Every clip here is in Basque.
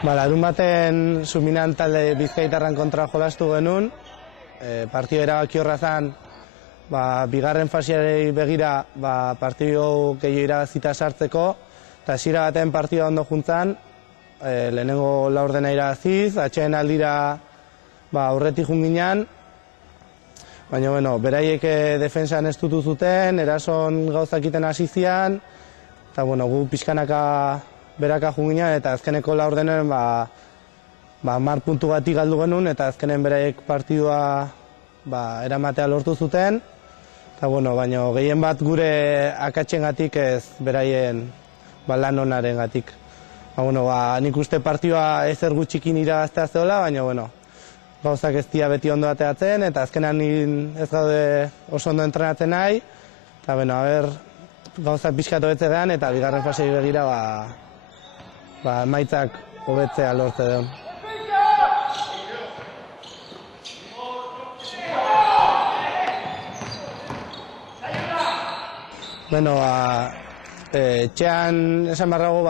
Larun baten Zuminan talde Bizkaitarran kontra jolastu genuen. Partio erabaki horra zen, bigarren fasiari begira partio gehiago irabazita sartzeko. Eta hasiera baten partioa ondo juntzan, lehenengo laurdena irabaziz, atxeen aldira aurretik junginan. Baina, beraiek defensan estutu zuten, erason gauzakiten hasi zian, eta gu pixkanaka beraka junginan, eta azkeneko laurdenen 10 puntu batik galdu genuen, eta azkenen beraiek partidua eramatea lortu zuten. Baina gehien bat gure akatsengatik ez beraien lan onaren gatik. Nik uste partidua ezer gutxikin irabaztea zeola, baina gauzak ez dira beti ondo ateatzen, eta azkenean ez gaude oso ondo entrenatzen nahi. Eta gauzak pixkat hobetze gehan, eta bigarren fasei begira emaitzak hobetzea lortze deun. Etxean esan barrago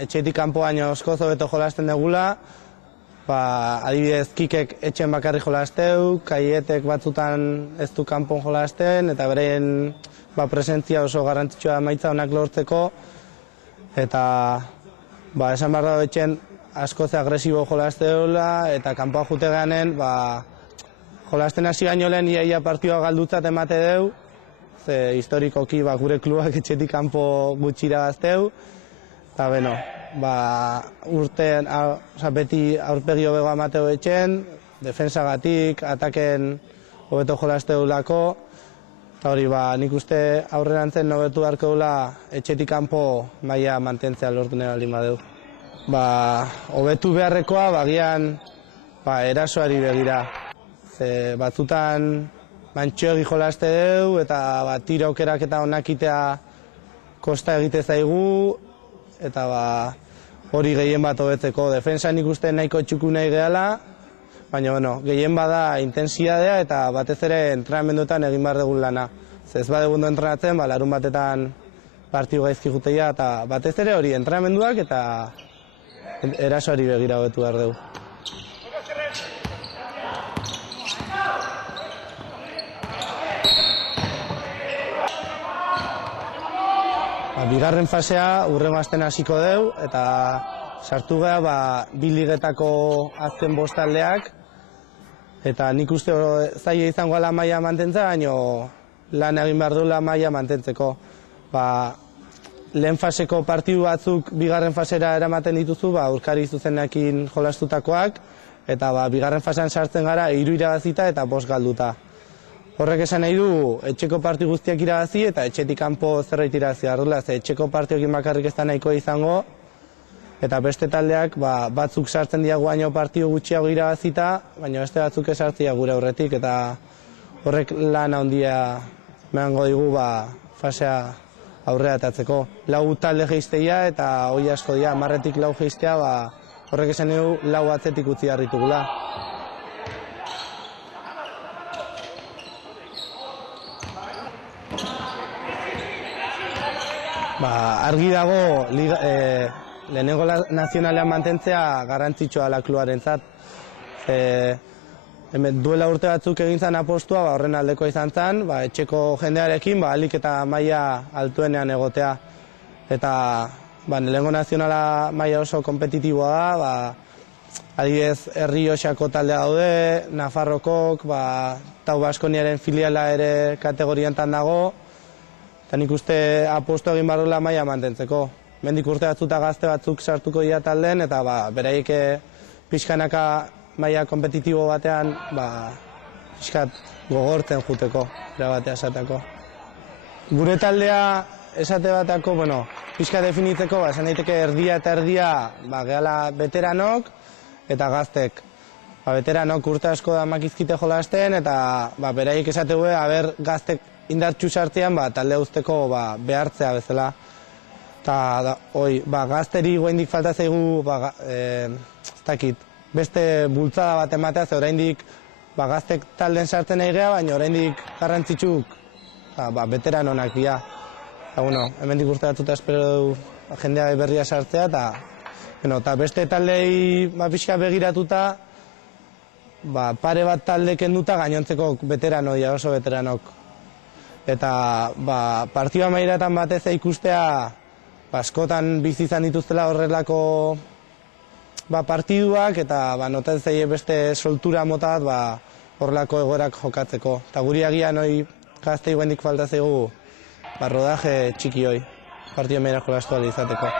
etxetik kanpo baino askoz hobeto jolasten degula. Adibidez, Kikek etxen bakarrik jolasteu, Kaietek batzutan ez du kanpon jolasten, eta beraien presentzia oso garrantzitsua emaitza honak lortzeko. Eta esan behar dago etxen askoz agresibo jolasteula, eta kanpoa jute gehanen, jolasten hasi baino lehen iaia partioa galdutzat emate deu, ze historikoki gure klubak etxetik kanpo gutxi irabazteu. Urtean beti aurpegi hobego amateu etxen, defensagatik, ataken hobeto jolasteulako. Eta hori, nik uste aurrerantzen hobetu beharko dula etxetik kanpo maila mantentzea lortu nahi baldin badeu. Hobetu beharrekoa bagian erasoari begira. Batzutan mantxoegi jolaste deu, eta tiro aukerak eta onakitea kosta egite zaigu, eta hori gehien bat hobetzeko. Defensa nik uste nahiko txuku nahi gehala, baina gehien bada intensidadea eta batez ere entrenamenduetan egin behar dugun lana. Ez badegundo entrenatzen, larun batetan partiu gaizki juteia, eta batez ere hori entrenamenduak eta erasoari begira hobetu behar dugu. Bigarren fasea hurrengo astean hasiko deu, eta sartu geha bi ligetako azken 5 taldeak, eta nik uste zaila izango ala maila mantentzea, baina lan egin behar duela maila mantentzeko. Lehen faseko partidu batzuk bigarren fasera eramaten dituzu, aurkari zuzenekin jolastutakoak, eta bigarren fasean sartzen gara 3 irabazita eta 5 galduta. Horrek esan nahi du, etxeko partidu guztiak irabazi eta etxetik kanpo zerbait irabazi behar. Etxeko partioekin bakarrik ez da nahiko izango, eta beste taldeak batzuk sartzen diagu baino partidu gutxiago irabazita, baina beste batzuk esartzia gure aurretik, eta horrek lan handia emango digu fasea aurrera atatzeko. 4 talde geizteia eta hoi asko dira, 10-etik 4 geiztea, horrek esan nahi du 4 atzetik utzi harritugula. Argi dago, lehenengo nazionalean mantentzea garrantzitsua da klubarentzat. Duela urte batzuk egin zen apostua, horren aldeko izan zen, etxeko jendearekin ahalik eta maila altuenean egotea. Eta lehenengo nazionala maila oso kompetitiboa da, adibidez Errioxako taldea daude, Nafarrokok, Tau Baskoniaren filiala ere kategoriantan dago, eta nik uste apostu egin behar duela maila mantentzeko. Mendik urte batzuta gazte batzuk sartuko dira taldeen, eta beraiek pixkanaka maila kompetitibo batean pixkat gogortzen juteko, erabatea esateko. Gure taldea esate batako, pixka definitzeko, esan daiteke erdia eta erdia gehala veteranok eta gaztek. Veteranok urte asko da makizkite jolasten, eta beraiek esategu gaztek indartxu sartzean talde guzteko behartzea bezala. Eta gazteri goendik falta zaigu, beste bultzada bat ematea, ze oraindik gaztek talden sartzen nahi geha, baina oraindik garrantzitsuk veteranonak dira. Hemendik urte batzuta espero du jendea berria sartzea, eta Eta beste taldei pixka begiratuta, pare bat talde kenduta gainontzeko veteranoi, oso veteranok. Eta partida mailatan batez ikustea askotan bizi izan dituztela horrelako partiduak eta noten zeie beste soltura mota bat horrelako egoerak jokatzeko. Eta guri agian hori gaztei guendik falta zaigu rodaje txiki hoi, partida maila jolastu ahal izateko.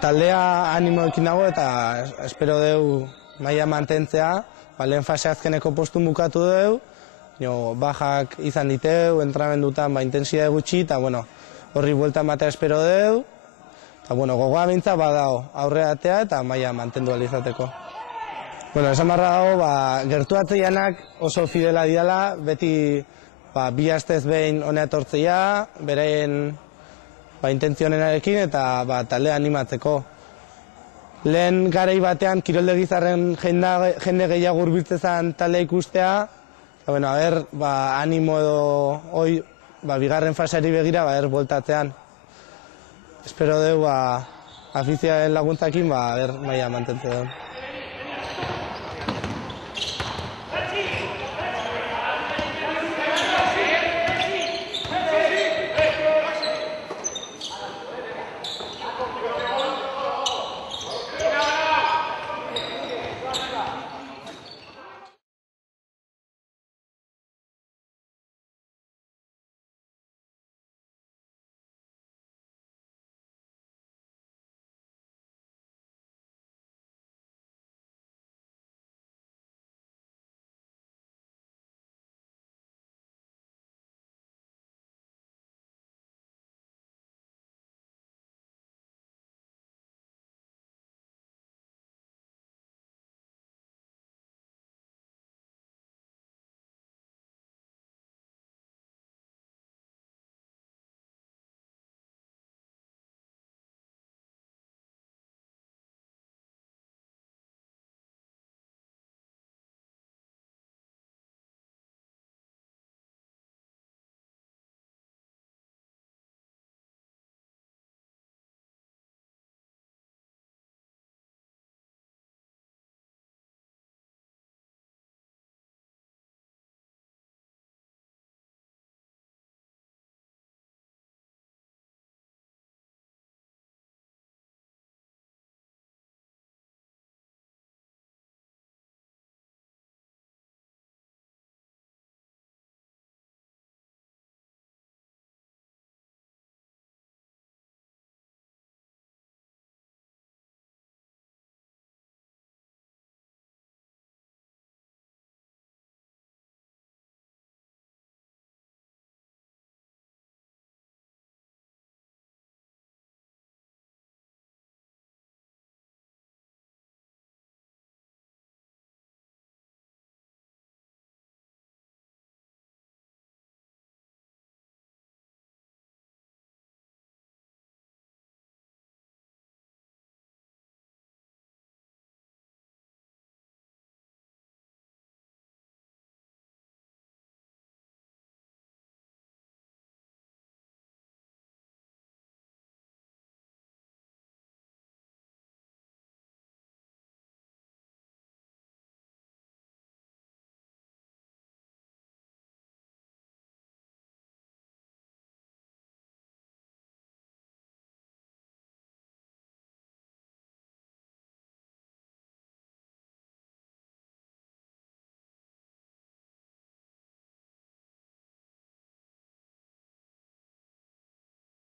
Taldea animoekin dago eta espero dugu maila mantentzea. Lehen fase azkeneko postun bukatu dugu, bajak izan diteu, entramendutan intensidade gutxi eta horri bueltan batea espero dugu. Eta gogoa bintza badago aurreratea eta maila mantendu ahal izateko. Esan barra dago, gertuatzeianak oso fidela diala, beti bi astez behin honea etortzeia, beraien intentzionenarekin eta taldea animatzeko. Lehen garei batean kiroldegizarren jende gehiago hurbiltzezan taldea ikustea, animo edo hoi bigarren faseari begira bueltatzean. Espero dugu afizioaren laguntzakin maila mantentzen duen.